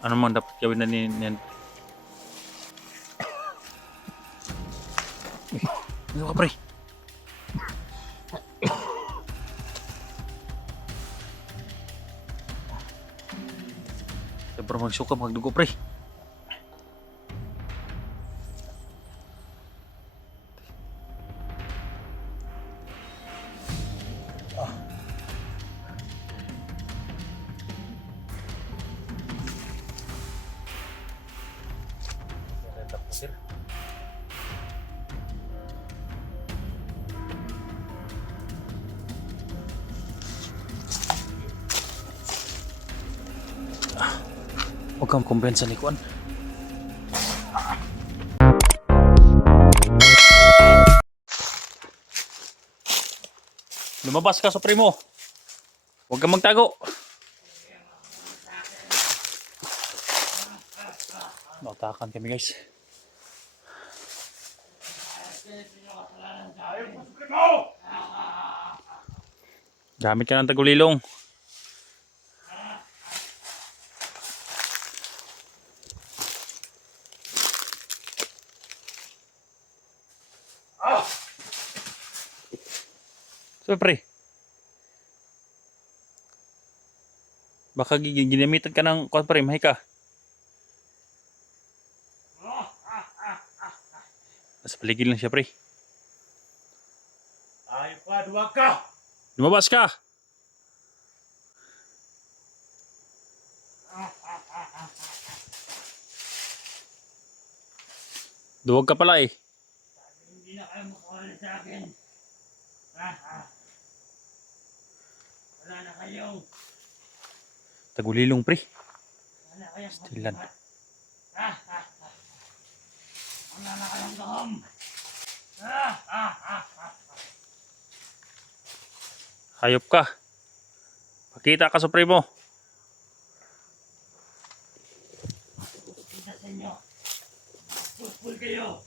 Ano man dapat gawin na ni ano ka, pre? Siyempre magsuka, magdugo, pre. Huwag kang kumpensa ni Kuan. Lumabas ka, Supremo. Huwag kang magtago. Nautakan kami, guys. Gamit ka ng tagulilong. Siyempre. Baka ginamitan ka ng Kuan, pre. Mahi ka. Nasa paligid lang siya, pre. Ay pa, duwag ka! Lumabas ka! Duwag ka pala eh. Hindi na kayo makawala sa akin. Wala na kayong... Tagulilong, pre. Wala na kayong Stilan. pagbuhat. Wala na kayong gahom. Hayop ka. Pakita ka, Supremo. Kita sa inyo. Pulpul kayo.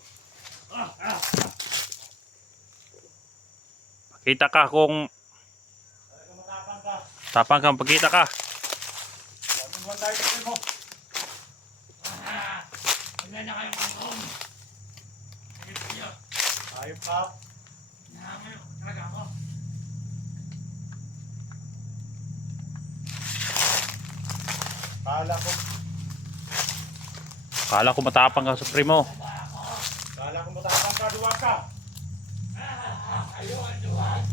Pakita ka kung Talaga matapang ka. tapang kang pakita ka. Sabi mo tayo sa mo. Wala na kayong gahom. Ayun kayo. Ayun ka. Nahangal ko talaga ako. Kala ko matapang ka, Supremo. Kala ko matapang ka, duwag ka. Kayo ang duwag.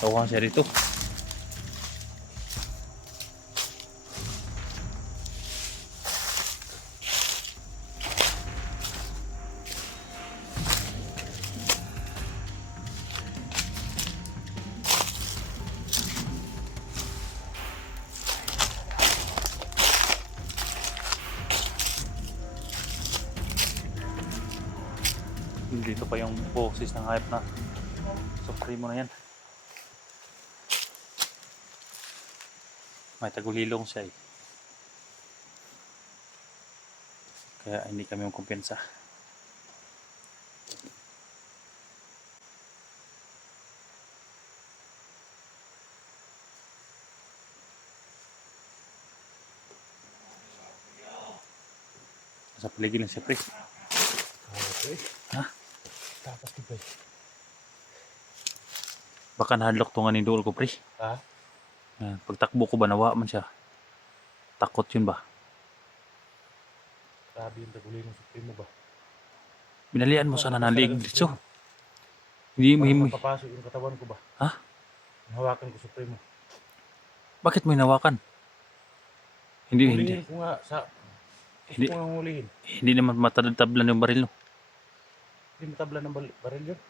Tawa siya dito. Dito pa yung boses ng hayop na Supremo na yan. May tagulilong siya eh. Kaya hindi kami kumpensa. Sa paligid lang siya, pre. Ha? Tapos di ba? Baka nahadlok to nga ni Dol ko, pre. Ha? Pagtakbo ko ba, nawa man siya. Takot yun ba? Grabe yung tagulay ng Supremo ba? Binalian mo sana ng liig dito. Hindi mo Parang mapapasok yung katawan ko ba? Ha? Hawakan ko Supremo. Bakit mo hinawakan? Hindi, Hulihin ko nga sa... Gusto Hindi. ko nga hulihin. Hindi naman matadtablan yung baril, no? Hindi matabla ng baril yun.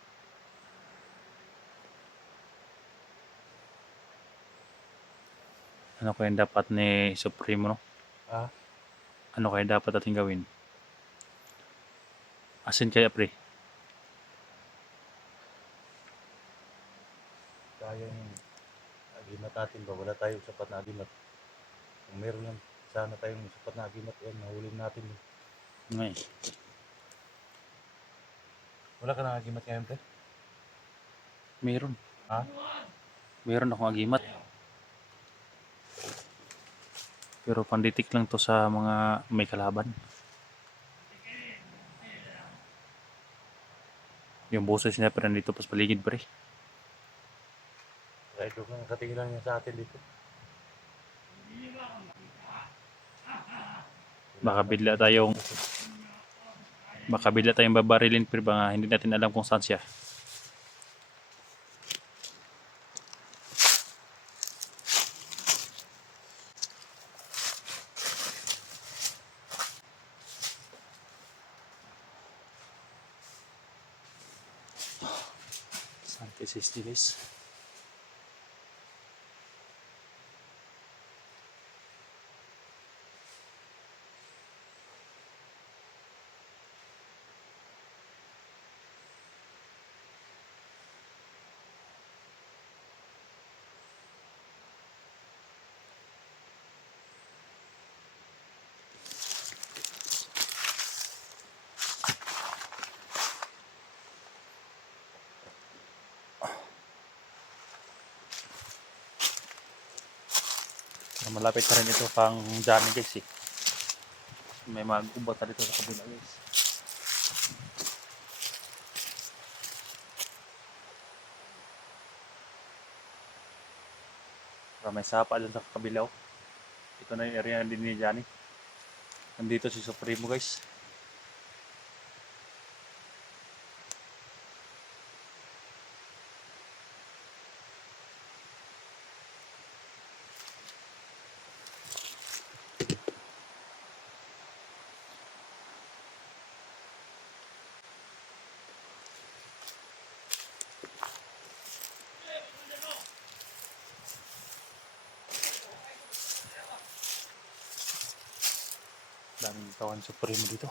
Ano kaya dapat ni Supremo, no? Ha? Ano kaya dapat ating gawin? Asin kaya pre. Kaya yung agimat natin ba? Wala tayong sapat na agimat. Kung meron lang sana tayong sapat na agimat, yan, nahuli natin yun. Ngay. Wala ka na agimat ngayon, pre? Meron. Ha? Meron akong agimat. Pero panditik lang to sa mga may kalaban. Yung boses niya pero nandito pa sa paligid pre. Kahit doon lang, nakatingin lang niya sa atin dito. Baka bigla tayong babarilin pero baka hindi natin alam kung saan siya. Saan kay 60 guys? Malapit pa rin ito pang Johnny guys eh. May mga gubat na dito sa kabila guys. May sapa dyan sa kabilaw. Ito na yung area din ni Johnny. Nandito si Supremo guys. Daming kawan Supremo dito.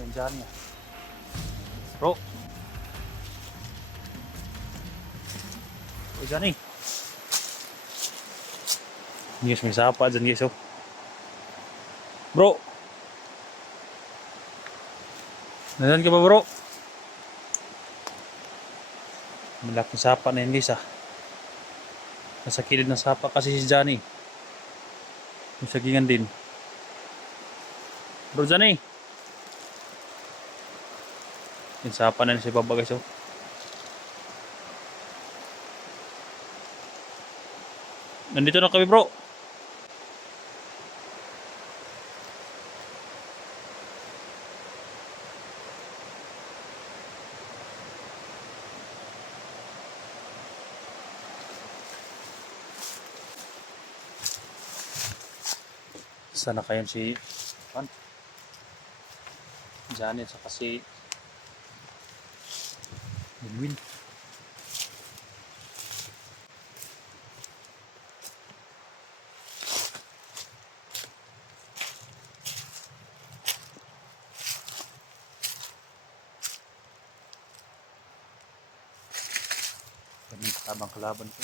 Yan dyan niya. Bro. O Johnny. Yes, may sapa dyan guys oh. Bro. Nandiyan ka ba bro? Malaking sapa na yun guys ah. Nasa kilid ng sapa kasi si Johnny. Yung sagingan din. Bro Johnny. Yung sapa na yun si baba guys oh. Nandito na kami bro. Sana kayo si Johnny at saka si Edwin. Kaming katabang kalaban ko.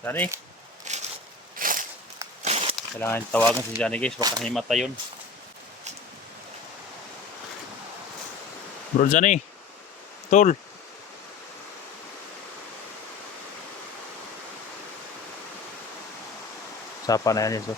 Johnny. Kailangan tawagan si Johnny guys. Baka nahimatay yun. Bro Johnny. Tol. Sapa na yan. So.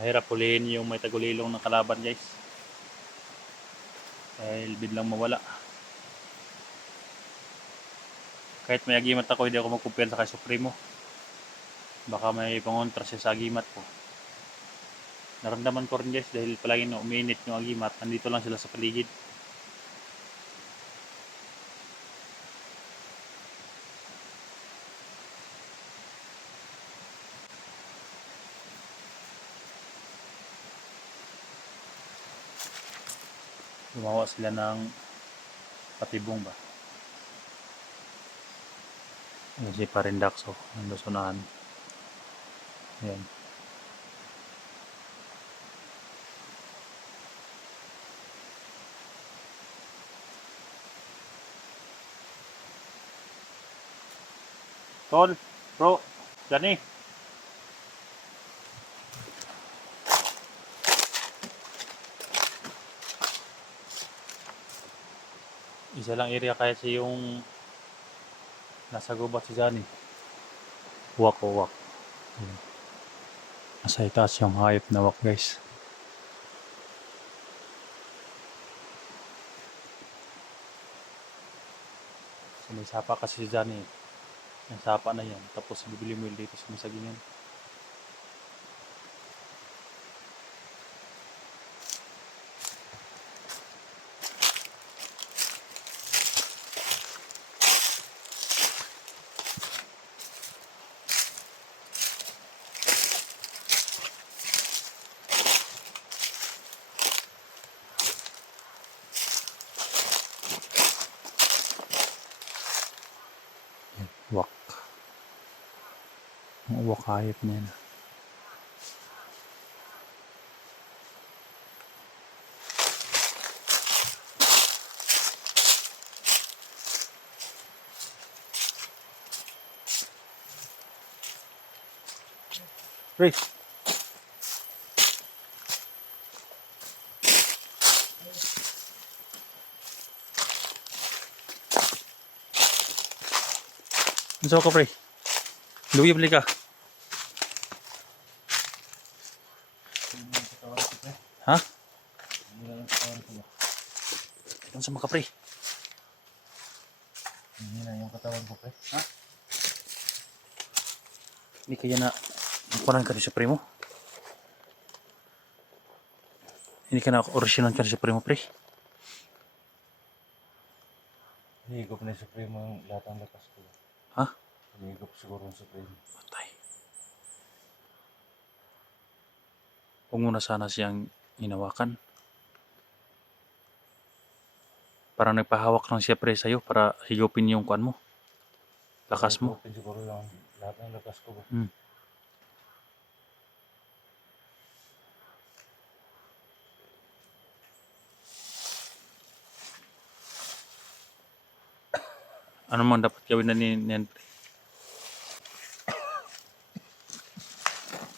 Mahirap hulihin yung may tagulilong ng kalaban guys. Dahil biglang mawala. Kahit may agimat ako, hindi ako magkumpiyansa kay Supremo. Baka may pangontra siya sa agimat ko. Naramdaman ko rin guys dahil palagi na uminit yung agimat. Nandito lang sila sa paligid. Gumawa sila ng patibong ba. Ayan si Parindaxo. Ang lusunahan. Ayan. Tol, bro, Johnny. Isa lang area kahit siya yung nasa gubat si Johnny. Wak o wak. Nasa itaas yung hayop na wak guys. Sumisapa kasi si Johnny. Yung sapa na yan. Tapos bibili mo dito sa masagingan. Wak. Ang wak hayop na yan. Ray. Ano ka pre? Luwi balik ka. Ha? Ano sa mga pre? Hindi na yung katawan ko, pre. Ha? Hindi kaya na kunan ka ni Supremo? Hindi ka na original ka ni Supremo pre? Higop na yung Supremo yung lahat ng lakas ko. Ha? Higop siguro yung Supremo. Patay. Huwag mo na sana siyang hinawakan. Parang nagpahawak lang siya pre sa'yo para higupin yung kuan mo. Lakas mo. Higopin siguro yung lahat ng lakas ko. Hmm. Ano man dapat gawin na niyan pre?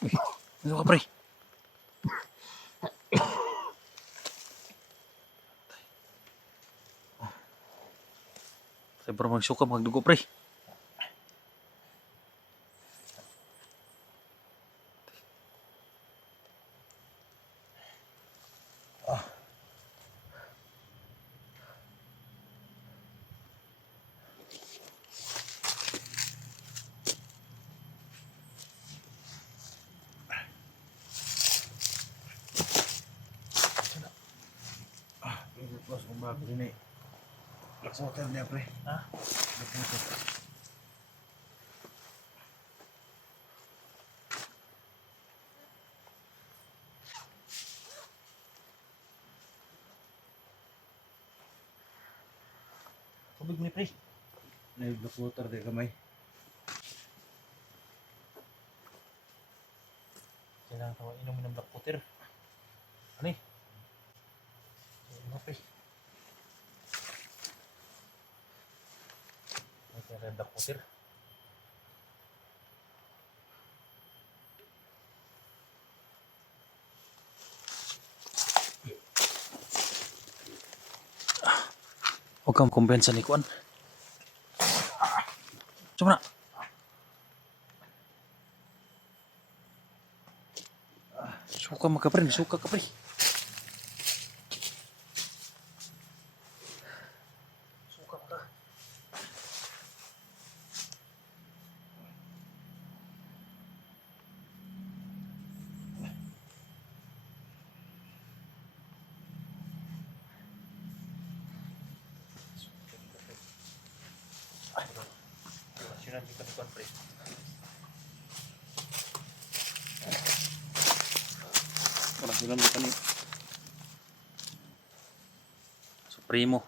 Uy, ano ka pre? Saya baru magsuka magdugo pre. Bos, kung bago din eh. Black water niya, pre. Ha? Black water. Tubig ni pre. Black water di kamay. Kailangan ko inumin ng black water. Ano eh? Ano pre? May kaya black water. Huwag kang kumpensa ni Kuan. Cuma na. Suka maka pre, suka ka pre. Suka maka. Sinabi ka ni Kuan pre. Orang sinabi ka ni Supremo.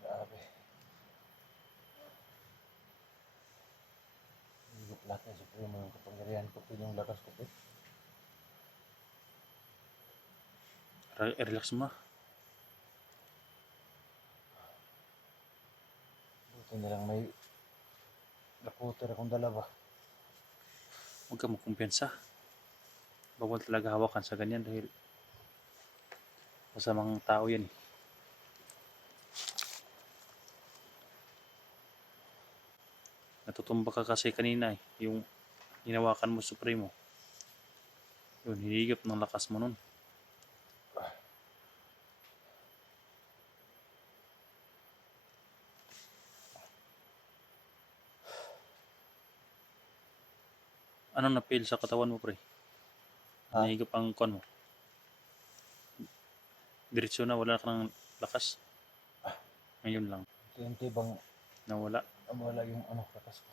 Grabe. Higop lahat ng supremo yung kapangyarihan ko, yung lakas ko. Relax mo. Buti nilang may black water akong dala ba. Huwag kang magkumpiyansa. Bawal talaga hawakan sa ganyan dahil masamang tao yan eh. Natutumba ka kasi kanina eh. Yung hinawakan mo Supremo. Yun, hinigop ng lakas mo nun. Anong na-feel sa katawan mo, pre? Ha? Hinigop ang kon mo. Diretso na, wala ka ng lakas. Ngayon lang, Unti-unti bang nawala. wala yung lakas ko.